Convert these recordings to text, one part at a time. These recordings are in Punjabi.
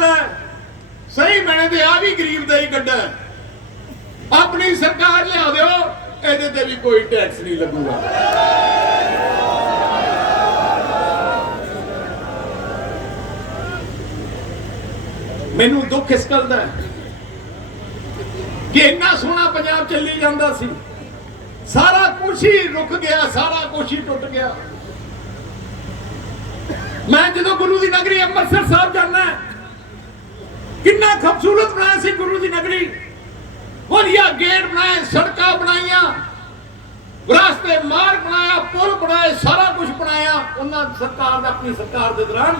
ਗੱਲ ਹੈ। ਸਹੀ, ਮੈਨੇ ਤੇ ਆ ਵੀ ਗਰੀਬ ਦਾ ਹੀ ਕੱਢਾ ਆਪਣੀ ਸਰਕਾਰ ਲਿਆ ਦਿਓ ਇਹਦੇ ਤੇ ਵੀ ਕੋਈ ਟੈਕਸ ਨਹੀਂ ਲੱਗੂਗਾ। ਮੈਨੂੰ ਦੁੱਖ ਇਸ ਗੱਲ ਦਾ ਕਿ ਇੰਨਾ ਸੋਹਣਾ ਪੰਜਾਬ ਚੱਲੀ ਜਾਂਦਾ ਸੀ। ਸਾਰਾ ਕੁਝ ਹੀ ਰੁਕ ਗਿਆ, ਸਾਰਾ ਕੁਝ ਹੀ ਟੁੱਟ ਗਿਆ। ਮੈਂ ਜਦੋਂ ਗੁਰੂ ਦੀ ਨਗਰੀ ਅੰਮ੍ਰਿਤਸਰ ਸਾਹਿਬ ਜਾਂਦਾ ਕਿੰਨਾ ਖੂਬਸੂਰਤ ਬਣਾਇਆ ਸੀ ਗੁਰੂ ਦੀ ਨਗਰੀ, ਵਧੀਆ ਗੇਟ ਬਣਾਏ, ਸੜਕਾਂ ਬਣਾਈਆਂ ਰਸਤੇ ਮਾਰਗ ਬਣਾਇਆ, ਪੁਲ ਬਣਾਏ, ਸਾਰਾ ਕੁਝ ਬਣਾਇਆ, ਉਹਨਾਂ ਸਰਕਾਰ ਦਾ ਆਪਣੀ ਸਰਕਾਰ ਦੇ ਦੌਰਾਨ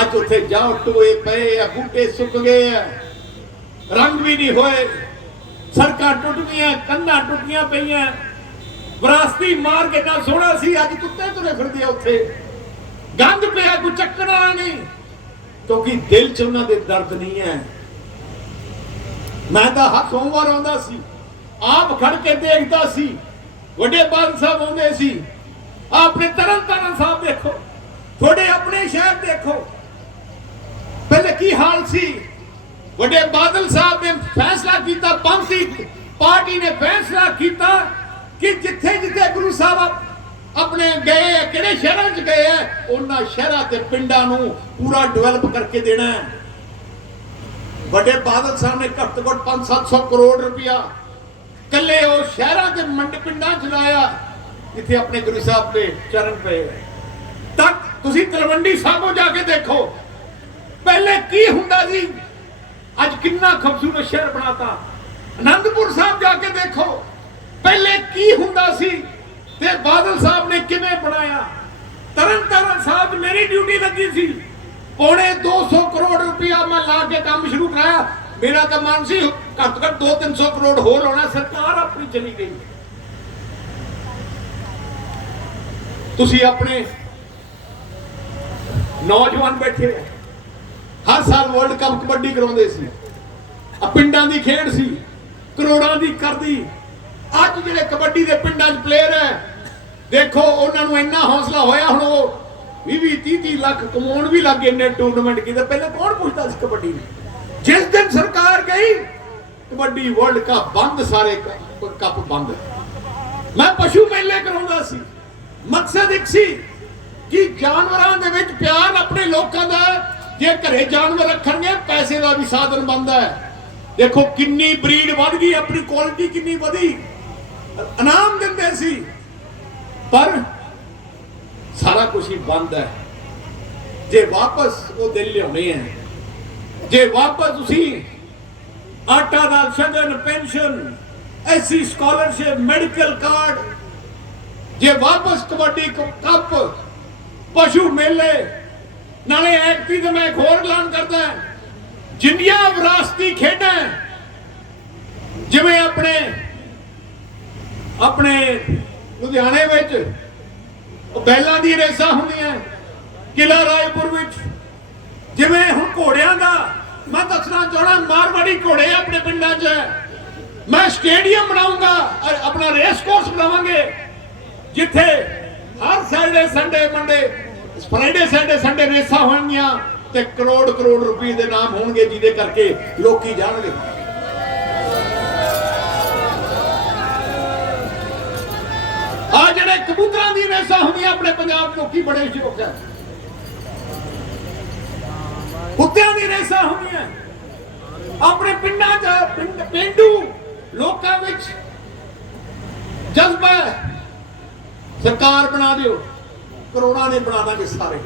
ਅੱਜ ਉੱਥੇ ਜਾਓ, ਟੋਏ ਪਏ ਆ, ਬੂਟੇ ਸੁੱਕ ਗਏ ਆ, ਰੰਗ ਵੀ ਨਹੀਂ ਹੋਏ, ਸੜਕਾਂ ਟੁੱਟ ਗਈਆਂ, ਕੰਧਾਂ ਟੁੱਟੀਆਂ ਪਈਆਂ, ਵਿਰਾਸਤੀ ਮਾਰਗ ਇੰਨਾ ਸੋਹਣਾ ਸੀ, ਅੱਜ ਕੁੱਤੇ ਤੁਰੇ ਫਿਰਦੇ ਆ ਉੱਥੇ। ਗੰਦ ਪਿਆ, ਕੋਈ ਚੱਕਰ ਵਾਲਾ ਨਹੀਂ। ਕਿਉਂਕਿ ਦਿਲ 'ਚ ਉਹਨਾਂ ਦੇ ਦਰਦ ਨਹੀਂ ਹੈ ਮੈਂ ਤਾਂ ਹਰ ਸੋਮਵਾਰ ਆਉਂਦਾ ਸੀ। ਆਪ ਖੜ ਕੇ ਦੇਖਦਾ ਸੀ। ਵੱਡੇ ਬਾਦਲ ਸਾਹਿਬ ਆਉਂਦੇ ਸੀ। ਆਪਣੇ ਤਰਨ ਤਾਰਨ ਸਾਹਿਬ ਦੇਖੋ। ਤੁਹਾਡੇ ਆਪਣੇ ਸ਼ਹਿਰ ਦੇਖੋ। ਪਹਿਲੇ ਕੀ ਹਾਲ ਸੀ? ਵੱਡੇ ਬਾਦਲ ਸਾਹਿਬ ਨੇ ਫੈਸਲਾ ਕੀਤਾ, ਪੰਥੀ ਪਾਰਟੀ ਨੇ ਫੈਸਲਾ ਕੀਤਾ ਕਿ ਜਿੱਥੇ ਜਿੱਥੇ ਗੁਰੂ ਸਾਹਿਬ ਆਪਣੇ ਗਏ ਕਿਹੜੇ ਸ਼ਹਿਰਾਂ 'ਚ ਗਏ ਆ ਉਹਨਾਂ ਸ਼ਹਿਰਾਂ ਤੇ ਪਿੰਡਾਂ ਨੂੰ ਪੂਰਾ ਡਿਵੈਲਪ ਕਰਕੇ ਦੇਣਾ ਹੈ ਵੱਡੇ ਬਾਦਲ ਸਾਹਿਬ ਨੇ ਘੱਟ ਘੱਟ 5-700 ਕਰੋੜ ਰੁਪਇਆ ਕੱਲੇ ਉਹ ਸ਼ਹਿਰਾਂ ਦੇ ਮੰਡ ਪਿੰਡਾਂ 'ਚ ਲਾਇਆ, ਜਿੱਥੇ ਆਪਣੇ ਗੁਰੂ ਸਾਹਿਬ ਦੇ ਚਰਨ ਪਏ ਤੱਕ ਤੁਸੀਂ ਤਲਵੰਡੀ ਸਾਹਿਬੋਂ ਜਾ ਕੇ ਦੇਖੋ, ਪਹਿਲੇ ਕੀ ਹੁੰਦਾ ਸੀ? ਅੱਜ ਕਿੰਨਾ ਖੂਬਸੂਰਤ ਸ਼ਹਿਰ ਬਣਾਤਾ। ਅਨੰਦਪੁਰ ਸਾਹਿਬ ਜਾ ਕੇ ਦੇਖੋ, ਪਹਿਲੇ ਕੀ ਹੁੰਦਾ ਸੀ? ਤੇ ਬਾਦਲ ਸਾਹਿਬ ਨੇ ਕਿਵੇਂ ਬਣਾਇਆ? ਤਰਨ ਤਾਰਨ ਸਾਹਿਬ, ਮੇਰੀ ਡਿਊਟੀ ਲੱਗੀ ਸੀ। ਪੌਣੇ 200 ਕਰੋੜ ਰੁਪਇਆ ਮੈਂ ਲਾ ਕੇ ਕੰਮ ਸ਼ੁਰੂ ਕਰਾਇਆ। ਮੇਰਾ ਤਾਂ ਮਨ ਸੀ ਘੱਟ ਘੱਟ 2-300 ਕਰੋੜ ਹੋਰ ਹੋਣਾ ਸਰਕਾਰ ਆਪਣੀ ਚਲੀ ਗਈ। ਤੁਸੀਂ ਆਪਣੇ ਨੌਜਵਾਨ ਬੈਠੇ ਹਰ ਸਾਲ ਵਰਲਡ ਕੱਪ ਕਬੱਡੀ ਕਰਾਉਂਦੇ ਸੀ। ਆ ਪਿੰਡਾਂ ਦੀ ਖੇਡ ਸੀ, ਕਰੋੜਾਂ ਦੀ ਕਰਦੀ। ਅੱਜ ਜਿਹੜੇ ਕਬੱਡੀ ਦੇ ਪਿੰਡਾਂ 'ਚ ਪਲੇਅਰ ਹੈ ਦੇਖੋ, ਉਹਨਾਂ ਨੂੰ ਇੰਨਾ ਹੌਸਲਾ ਹੋਇਆ, ਹੁਣ ਉਹ 20 20 30 30 ਲੱਖ ਕਮਾਉਣ ਵੀ ਲੱਗੇ ਨੇ ਟੂਰਨਾਮੈਂਟ ਕੀਤੇ। ਪਹਿਲਾਂ ਕੌਣ ਪੁੱਛਦਾ ਸੀ ਕਬੱਡੀ ਨੂੰ? ਜਿਸ ਦਿਨ ਸਰਕਾਰ ਗਈ, ਕਬੱਡੀ ਵਰਲਡ ਕੱਪ ਬੰਦ, ਸਾਰੇ ਕੱਪ ਬੰਦ। ਮੈਂ ਪਸ਼ੂ ਮੇਲੇ ਕਰਾਉਂਦਾ ਸੀ। ਮਕਸਦ ਇੱਕ ਸੀ ਕਿ ਜਾਨਵਰਾਂ ਦੇ ਵਿੱਚ ਪਿਆਰ ਆਪਣੇ ਲੋਕਾਂ ਦਾ, ਜੇ ਘਰੇ ਜਾਨਵਰ ਰੱਖਣਗੇ, ਪੈਸੇ ਦਾ ਵੀ ਸਾਧਨ ਬਣਦਾ ਹੈ। ਦੇਖੋ, ਕਿੰਨੀ ਬਰੀਡ ਵੱਧ ਗਈ, ਆਪਣੀ ਕੁਆਲਿਟੀ ਕਿੰਨੀ ਵਧੀ। ਇਨਾਮ ਦਿੰਦੇ ਸੀ। ਪਰ ਸਾਰਾ ਕੁਝ ਹੀ ਬੰਦ ਹੈ। ਜੇ ਵਾਪਸ ਉਹ ਦਿਲ ਲਿਆਉਣੇ ਹੈ, ਜੇ ਵਾਪਸ ਤੁਸੀਂ ਆਟਾ ਦਾ ਸ਼ਗਨ, pension SC scholarship, medical card, ਜੇ ਵਾਪਸ ਕਬੱਡੀ ਕੱਪ, ਪਸ਼ੂ ਮੇਲੇ, ਨਾਲੇ ਐਕਟੀ ਤੇ ਮੈਂ ਇੱਕ ਹੋਰ ਐਲਾਨ ਕਰਦਾ ਜਿੰਨੀਆਂ ਵਿਰਾਸਤੀ ਖੇਡਾਂ, ਜਿਵੇਂ ਆਪਣੇ ਆਪਣੇ ਲੁਧਿਆਣੇ ਵਿੱਚ ਉਹ ਬੈਲਾਂ ਦੀ ਰੇਸਾਂ ਹੁੰਦੀਆਂ ਕਿਲਾ ਰਾਏਪੁਰ ਵਿੱਚ ਜਿਵੇਂ ਹੁਣ ਘੋੜਿਆਂ ਦਾ, ਮੈਂ ਦੱਸਣਾ ਚਾਹਣਾ ਮਾਰਵਾੜੀ ਘੋੜੇ ਆਪਣੇ ਪਿੰਡਾਂ 'ਚ ਹੈ। ਮੈਂ ਸਟੇਡੀਅਮ ਬਣਾਉਂਗਾ ਔਰ ਆਪਣਾ ਰੇਸ ਕੋਰਸ ਬਣਾਵਾਂਗੇ, ਜਿੱਥੇ ਹਰ Saturday Sunday Monday Friday Saturday Sunday ਰੇਸਾਂ ਹੋਣਗੀਆਂ ਤੇ ਕਰੋੜ ਕਰੋੜ ਰੁਪਏ ਦੇ ਨਾਮ ਹੋਣਗੇ, ਜਿਹਦੇ ਕਰਕੇ ਲੋਕੀ ਜਾਣਗੇ ਕਬੂਤਰਾਂ ਦੀ ਰੇਸਾਂ ਹੁੰਦੀਆਂ, ਆਪਣੇ ਪੰਜਾਬ 'ਚ ਲੋਕੀ ਬੜੇ ਸ਼ੌਕ ਹੈ ਕੁੱਤਿਆਂ ਦੀ ਰੇਸਾਂ ਹੁੰਦੀਆਂ। ਆਪਣੇ ਪਿੰਡਾਂ 'ਚ, ਪਿੰਡ, ਪਿੰਡੂ ਲੋਕਾਂ ਵਿੱਚ ਜਜ਼ਬਾ ਸਰਕਾਰ ਬਣਾ ਦਿਓ, ਕਰੋੜਾਂ ਨੇ ਬਣਾ ਦਾਂਗੇ ਸਾਰੇ।